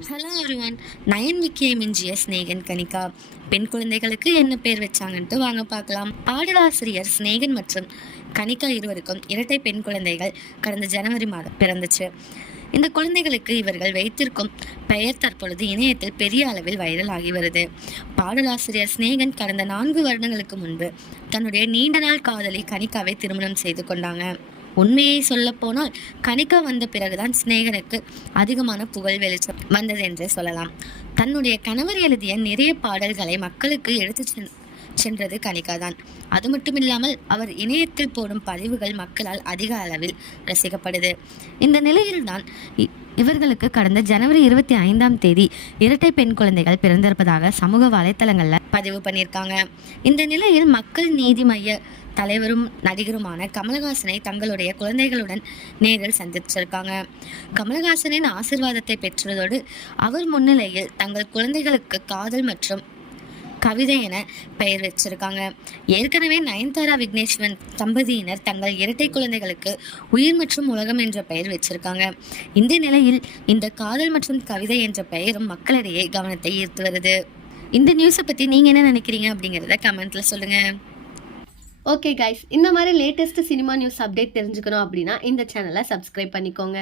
Hello ஒருவன் nine Vikhe மிஞ்சிய ஸ்நேகன் கனிகா. பெண் குழந்தைகளுக்கு என்ன பேர் வச்சாங்கன்ட்டு வாங்க பார்க்கலாம். பாடலாசிரியர் ஸ்நேகன் மற்றும் கனிகா இருவருக்கும் இரட்டை பெண் குழந்தைகள் கடந்த ஜனவரி மாதம் பிறந்துச்சு. இந்த குழந்தைகளுக்கு இவர்கள் வைத்திருக்கும் பெயர் தற்பொழுது இணையத்தில் பெரிய அளவில் வைரல் ஆகி வருது. பாடலாசிரியர் ஸ்நேகன் கடந்த நான்கு வருடங்களுக்கு முன்பு தன்னுடைய நீண்ட நாள் காதலி கனிகாவை திருமணம் செய்து கொண்டாங்க. உண்மையை சொல்லப்போனால் கணிக்க வந்த பிறகுதான் சிநேகனுக்கு அதிகமான புகழ் வெளிச்சம் வந்தது என்றே சொல்லலாம். தன்னுடைய கணவர் எழுதிய நிறைய பாடல்களை மக்களுக்கு எடுத்து சென் சென்றது கனிகா தான் அது மட்டும் இல்லாமல் அவர் இணையத்தில் போடும் பதிவுகள் மக்களால் அதிக அளவில் ரசிக்கப்படுது. இந்த நிலையில்தான் இ- இவர்களுக்கு கடந்த ஜனவரி இருபத்தி ஐந்தாம் தேதி இரட்டை பெண் குழந்தைகள் பிறந்திருப்பதாக சமூக வலைத்தளங்களில் பதிவு பண்ணியிருக்காங்க. இந்த நிலையில் மக்கள் நீதி மைய தலைவரும் நடிகருமான கமலஹாசனை தங்களுடைய குழந்தைகளுடன் நேரில் சந்திச்சிருக்காங்க. கமலஹாசனின் ஆசிர்வாதத்தை பெற்றதோடு அவர் முன்னிலையில் தங்கள் குழந்தைகளுக்கு காதல் மற்றும் கவிதை என பெயர் வச்சிருக்காங்க. ஏற்கனவே நயன்தாரா விக்னேஸ்வன் தம்பதியினர் தங்கள் இரட்டை குழந்தைகளுக்கு உயிர் மற்றும் உலகம் என்ற பெயர் வச்சிருக்காங்க. இந்த நிலையில் இந்த காதல் மற்றும் கவிதை என்ற பெயரும் மக்களிடையே கவனத்தை ஈர்த்து வருது. இந்த நியூஸை பற்றி நீங்கள் என்ன நினைக்கிறீங்க அப்படிங்கிறத கமெண்ட்டில் சொல்லுங்கள் ஓகே கைஸ் இந்த மாதிரி லேட்டஸ்ட் சினிமா நியூஸ் அப்டேட் தெரிஞ்சுக்கணும் அப்படின்னா இந்த சேனலை சப்ஸ்கிரைப் பண்ணிக்கோங்க.